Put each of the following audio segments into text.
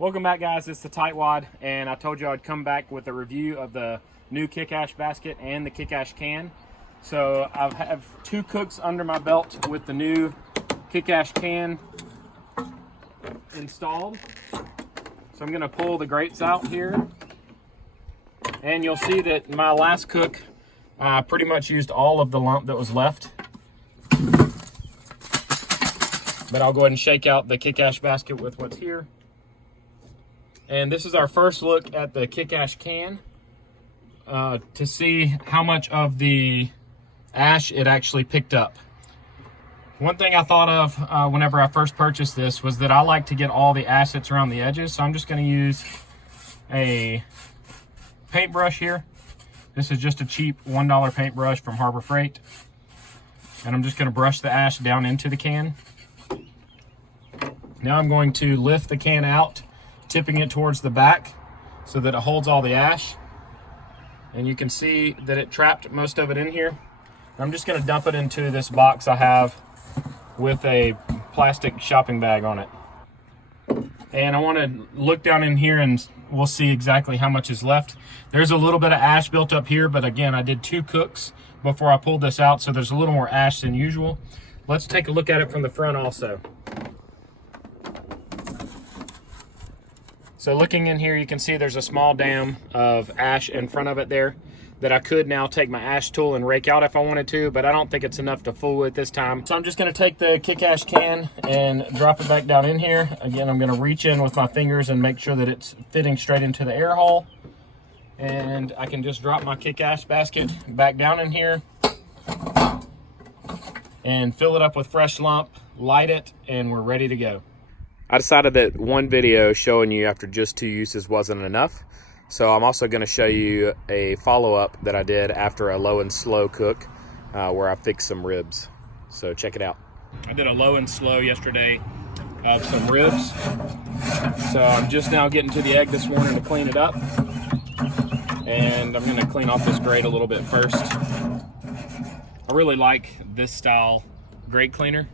Welcome back, guys. It's the Tightwad, and I told you I'd come back with a review of the new kick ash basket and the kick ash can. So I have 2 cooks under my belt with the new kick ash can installed. So I'm going to pull the grates out here, and you'll see that my last cook pretty much used all of the lump that was left. But I'll go ahead and shake out the kick ash basket with what's here. And this is our first look at the kick ash can to see how much of the ash it actually picked up. One thing I thought of whenever I first purchased this was that I like to get all the ash that's around the edges. So I'm just going to use a paintbrush here. This is just a cheap $1 paintbrush from Harbor Freight. And I'm just going to brush the ash down into the can. Now I'm going to lift the can out, tipping it towards the back so that it holds all the ash. And you can see that it trapped most of it in here. I'm just going to dump it into this box I have with a plastic shopping bag on it. And I want to look down in here and we'll see exactly how much is left. There's a little bit of ash built up here, but again, I did 2 cooks before I pulled this out, so there's a little more ash than usual. Let's take a look at it from the front also. So looking in here, you can see there's a small dam of ash in front of it there that I could now take my ash tool and rake out if I wanted to, but I don't think it's enough to fool with this time. So I'm just gonna take the kick ash can and drop it back down in here. Again, I'm gonna reach in with my fingers and make sure that it's fitting straight into the air hole. And I can just drop my kick ash basket back down in here and fill it up with fresh lump, light it, and we're ready to go. I decided that one video showing you after just 2 uses wasn't enough. So I'm also going to show you a follow-up that I did after a low and slow cook where I fixed some ribs. So check it out. I did a low and slow yesterday of some ribs. So I'm just now getting to the egg this morning to clean it up. And I'm going to clean off this grate a little bit first. I really like this style grate cleaner.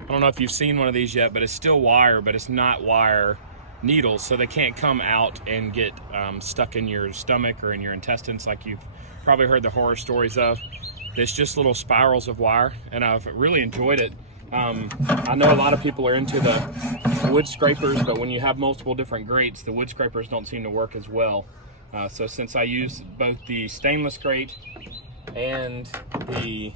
I don't know if you've seen one of these yet, but it's still wire, but it's not wire needles, so they can't come out and get stuck in your stomach or in your intestines like you've probably heard the horror stories of. It's just little spirals of wire, and I've really enjoyed it. I know a lot of people are into the wood scrapers, but when you have multiple different grates, the wood scrapers don't seem to work as well. So since I use both the stainless grate and the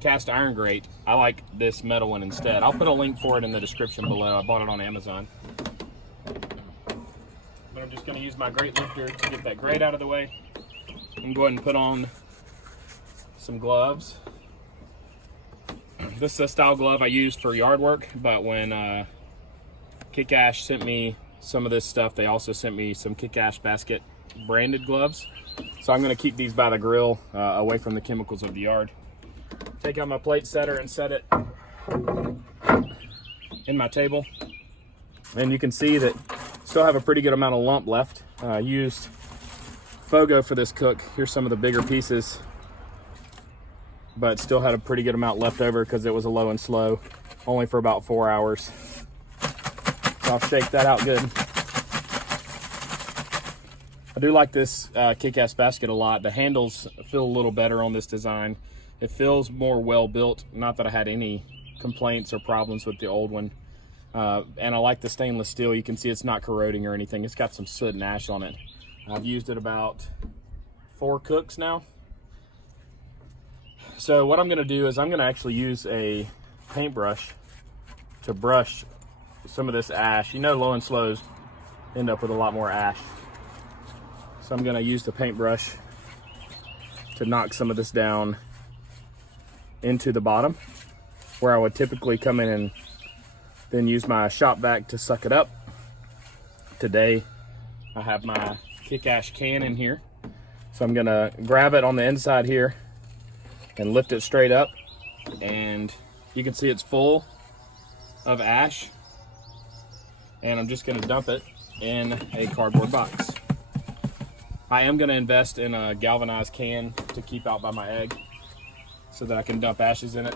cast iron grate, I like this metal one instead. I'll put a link for it in the description below. I bought it on Amazon. But I'm just going to use my grate lifter to get that grate out of the way. I'm going to put on some gloves. This is a style glove I used for yard work, but when Kick Ash sent me some of this stuff, they also sent me some Kick Ash basket branded gloves. So I'm going to keep these by the grill away from the chemicals of the yard. Take out my plate setter and set it in my table. And you can see that still have a pretty good amount of lump left. I used Fogo for this cook. Here's some of the bigger pieces, but still had a pretty good amount left over because it was a low and slow, only for about 4 hours. So I'll shake that out good. I do like this kick ash basket a lot. The handles feel a little better on this design. It feels more well built. Not that I had any complaints or problems with the old one. And I like the stainless steel. You can see it's not corroding or anything. It's got some soot and ash on it. I've used it about 4 cooks now. So what I'm going to do is I'm going to actually use a paintbrush to brush some of this ash. You know, low and slows end up with a lot more ash. So I'm going to use the paintbrush to knock some of this down into the bottom, where I would typically come in and then use my shop vac to suck it up. Today I have my kick ash can in here, so I'm gonna grab it on the inside here and lift it straight up, and you can see it's full of ash, and I'm just gonna dump it in a cardboard box. I am gonna invest in a galvanized can to keep out by my egg, so that I can dump ashes in it.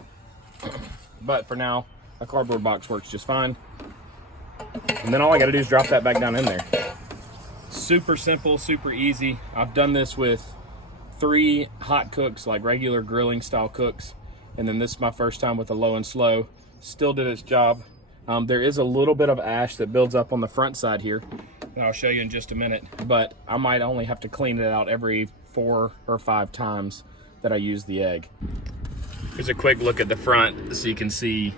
But for now, a cardboard box works just fine. And then all I gotta do is drop that back down in there. Super simple, super easy. I've done this with 3 hot cooks, like regular grilling style cooks. And then this is my first time with a low and slow. Still did its job. There is a little bit of ash that builds up on the front side here that I'll show you in just a minute, but I might only have to clean it out every 4 or 5 times that I use the egg. Here's a quick look at the front so you can see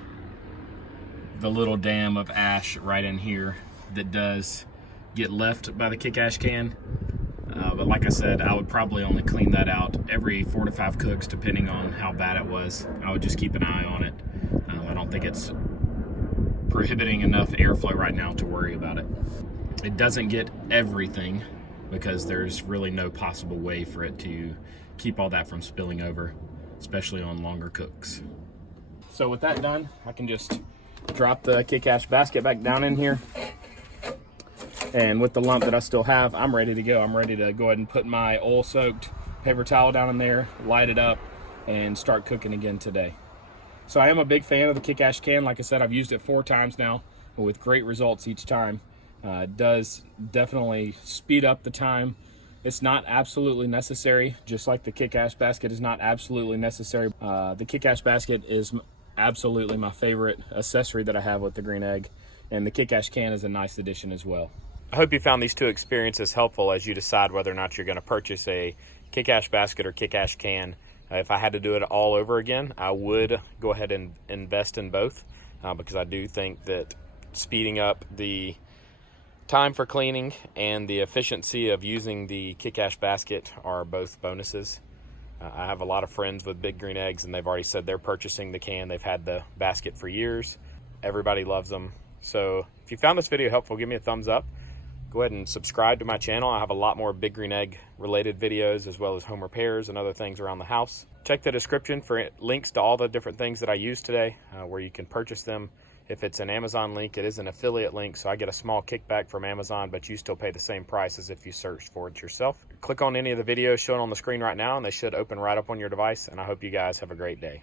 the little dam of ash right in here that does get left by the kick ash can. But like I said, I would probably only clean that out every 4 to 5 cooks, depending on how bad it was. I would just keep an eye on it. I don't think it's prohibiting enough airflow right now to worry about it. It doesn't get everything because there's really no possible way for it to keep all that from spilling over, especially on longer cooks. So with that done, I can just drop the kick ash basket back down in here. And with the lump that I still have, I'm ready to go. I'm ready to go ahead and put my oil-soaked paper towel down in there, light it up, and start cooking again today. So I am a big fan of the kick ash can. Like I said, I've used it 4 times now with great results each time. It does definitely speed up the time. It's not absolutely necessary, just like the kick ash basket is not absolutely necessary. The kick ash basket is absolutely my favorite accessory that I have with the green egg, and the kick ash can is a nice addition as well. I hope you found these 2 experiences helpful as you decide whether or not you're going to purchase a kick ash basket or kick ash can. If I had to do it all over again, I would go ahead and invest in both because I do think that speeding up the time for cleaning and the efficiency of using the kick ash basket are both bonuses. I have a lot of friends with big green eggs, and they've already said they're purchasing the can. They've had the basket for years. Everybody loves them. So if you found this video helpful, give me a thumbs up. Go ahead and subscribe to my channel. I have a lot more big green egg related videos, as well as home repairs and other things around the house. Check the description for links to all the different things that I use today, where you can purchase them. If it's an Amazon link, it is an affiliate link, so I get a small kickback from Amazon, but you still pay the same price as if you searched for it yourself. Click on any of the videos shown on the screen right now, and they should open right up on your device, and I hope you guys have a great day.